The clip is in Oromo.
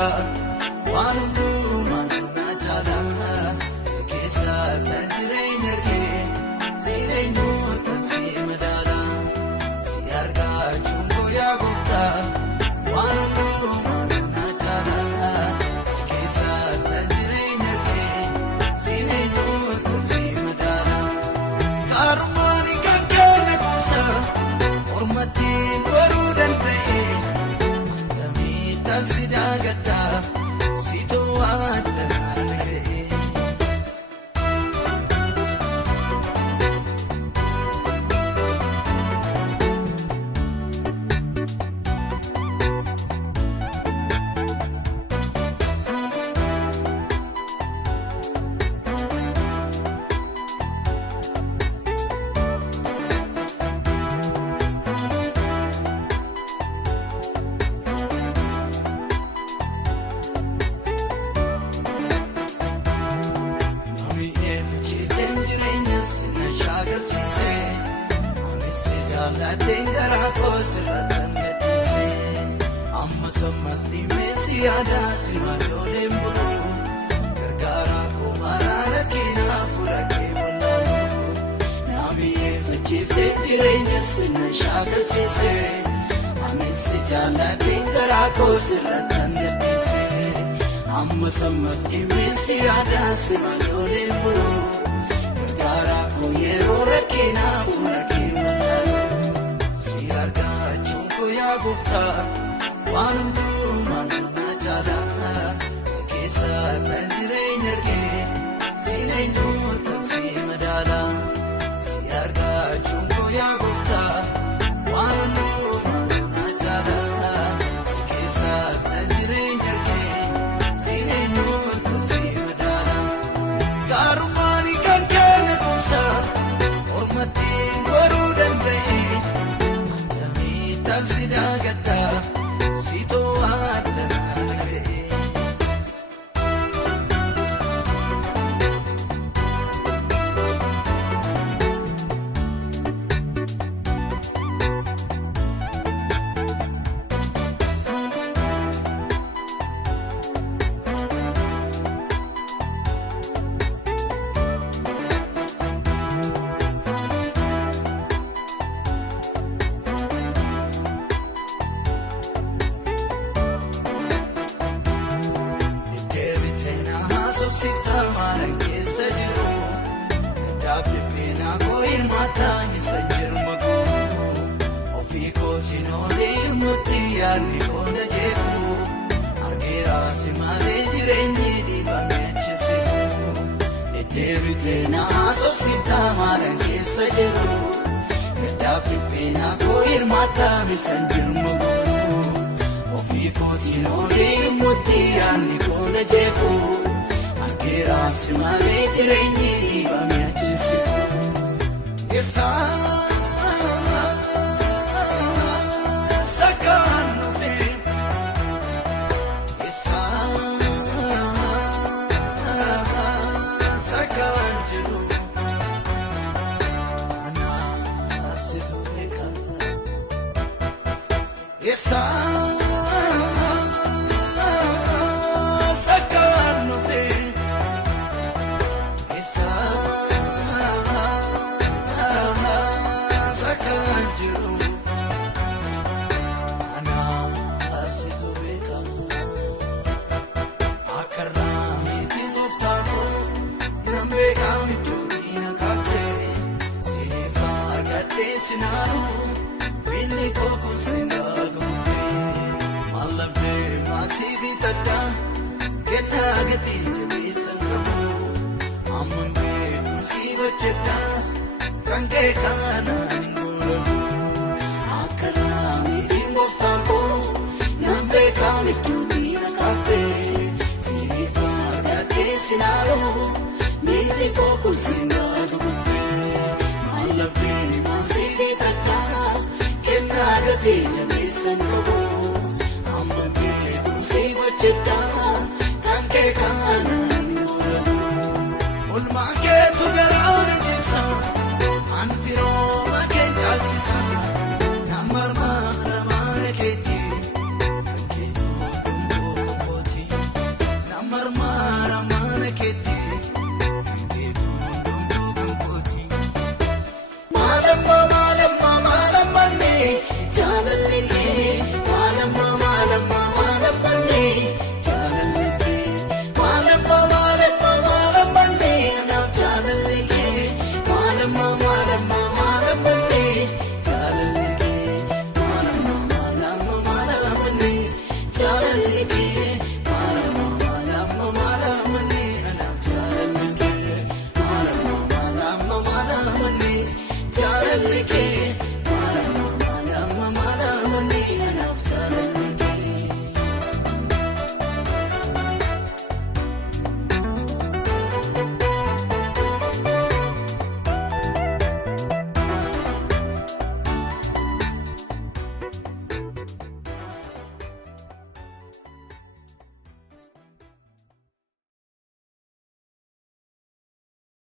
gooftaa waan hundumaa na jaalala si keessa kan jireenya argee si eenyuutu si madaala si argachuun koo yaa gooftaa waan hundumaa na jaalala si keessa kan jireenya argee si eenyuutu si madaala karumaani kan kenna kumsa ormatiin boruu danda'e. Sida gada sito adda nagee. Dengara kosiratan gadise amma sammas dimesi ada silmalo lembulo gargara ko marara kina furake wallalo nami evchifte jirenya sinna shagal sise amisi jala dengara kosiratan gadise amma sammas dimesi ada silmalo lembulo gargara ko yerora kina furake wallalo si argachuun koo yaa gooftaa waan hundumaa na jaalala si keessa kan jireenya argee si eenyuutu si madaala si argachuun koo yaa gooftaa waan hundumaa na jaalala si keessa kan jireenya argee si eenyuutu si madaala karumaani kan kenna kumsa ormatiin boruu danda'e. Sida gada sito adda nagee. Sifta malan keessa jiru gaddaafne beena koo hirmaataa isa jirmagu ofii kootiin olee mutti yaadni koona jeeku argeera si malee jireenyi dhiibame achisiku deddeebitee na haasofsiifta malan keessa jiru gaddaafne beena koo hirmaataa isa jirmagu ofii kootiin olee mutti yaadni koona jeeku. Gerasi male jireenyi dhiibame achisiku sakaan nufe sakaan jiru anaaf situ beeka sakaan nufe. Sakaan jiru anaaf situ beeka akarraa miti gooftaa koo nan beekaa miidhagina na kaaftee siinifa argadhee sinaanu binni koo kun sinaa gabuutee mallabdee maatii fi taddaa kennaa gatii jabeessan qabu. Amman beekun si hojjedha kan kee kanaan hin goolabu akkanaa miidhiin gooftaa koo nan beekaa miidhagina na kaaftee siinifa argadhee sinaaloo miidhi koo kun sinaa gabuutee mallabdeen maasii fi taddaa kennaa gatii jabeessan qabu amman beekun si hojjedha.